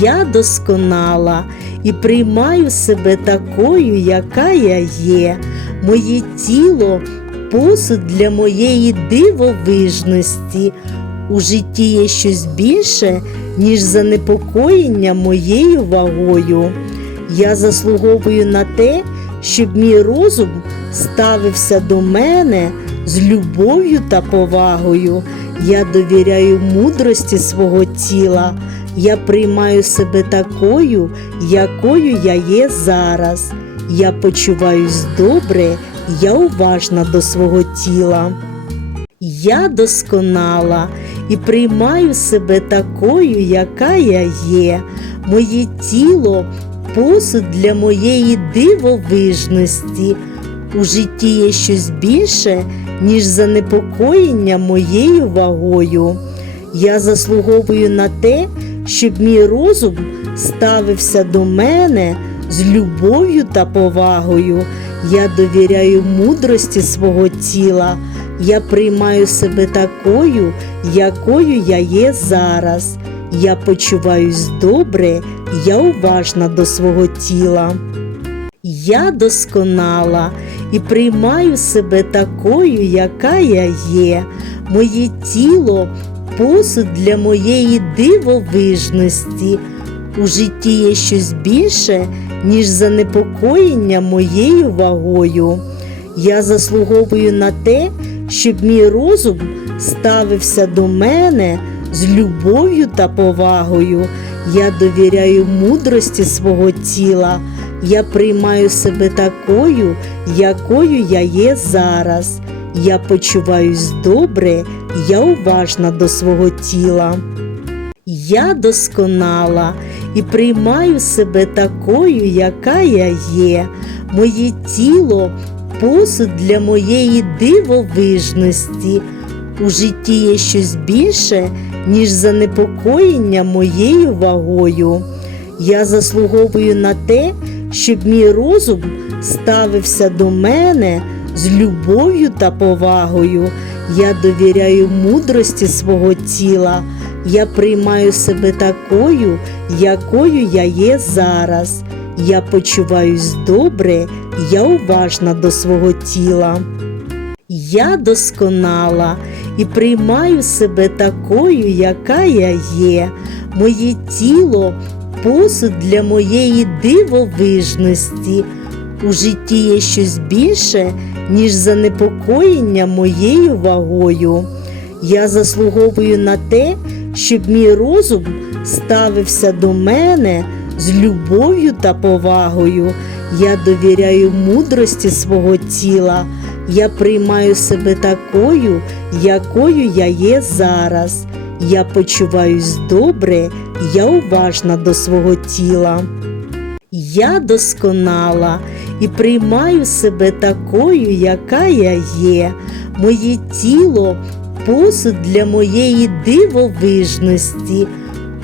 Я досконала і приймаю себе такою, яка я є. Моє тіло посуд для моєї дивовижності. У житті є щось більше, ніж занепокоєння моєю вагою. Я заслуговую на те, щоб мій розум ставився до мене з любов'ю та повагою. Я довіряю мудрості свого тіла. Я приймаю себе такою, якою я є зараз. Я почуваюсь добре, я уважна до свого тіла. Я досконала і приймаю себе такою, яка я є. Моє тіло посуд для моєї дивовижності. У житті є щось більше, ніж занепокоєння моєю вагою. Я заслуговую на те, щоб мій розум ставився до мене з любов'ю та повагою. Я довіряю мудрості свого тіла. Я приймаю себе такою, якою я є зараз. Я почуваюсь добре, я уважна до свого тіла. Я досконала і приймаю себе такою, яка я є. Моє тіло посуд для моєї дивовижності. У житті є щось більше, ніж занепокоєння моєю вагою. Я заслуговую на те, щоб мій розум ставився до мене з любов'ю та повагою. Я довіряю мудрості свого тіла. Я приймаю себе такою, якою я є зараз. Я почуваюсь добре, я уважна до свого тіла. Я досконала і приймаю себе такою, яка я є. Моє тіло посуд для моєї дивовижності. У житті є щось більше, ніж занепокоєння моєю вагою. Я заслуговую на те, щоб мій розум ставився до мене з любов'ю та повагою. Я довіряю мудрості свого тіла. Я приймаю себе такою, якою я є зараз. Я почуваюсь добре, я уважна до свого тіла. Я досконала і приймаю себе такою, яка я є. Моє тіло посуд для моєї дивовижності. У житті є щось більше, ніж занепокоєння моєю вагою. Я заслуговую на те, щоб мій розум ставився до мене з любов'ю та повагою. Я довіряю мудрості свого тіла. Я приймаю себе такою, якою я є зараз. Я почуваюсь добре, я уважна до свого тіла. Я досконала і приймаю себе такою, яка я є. Моє тіло посуд для моєї дивовижності.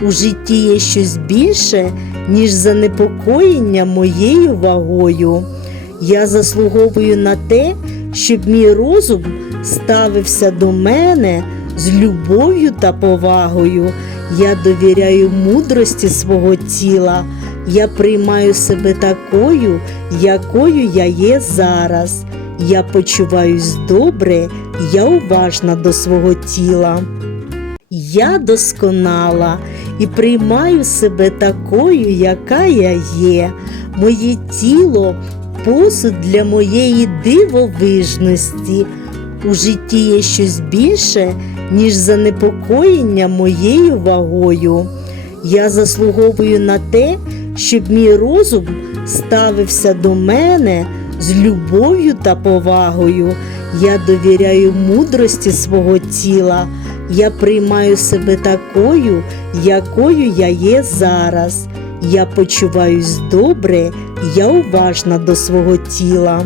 У житті є щось більше, ніж занепокоєння моєю вагою. Я заслуговую на те, щоб мій розум ставився до мене з любов'ю та повагою. Я довіряю мудрості свого тіла. Я приймаю себе такою, якою я є зараз. Я почуваюсь добре, я уважна до свого тіла. Я досконала і приймаю себе такою, яка я є. Моє тіло посуд для моєї дивовижності. У житті є щось більше, ніж занепокоєння моєю вагою. Я заслуговую на те, щоб мій розум ставився до мене з любов'ю та повагою. Я довіряю мудрості свого тіла. Я приймаю себе такою, якою я є зараз. Я почуваюсь добре, я уважна до свого тіла.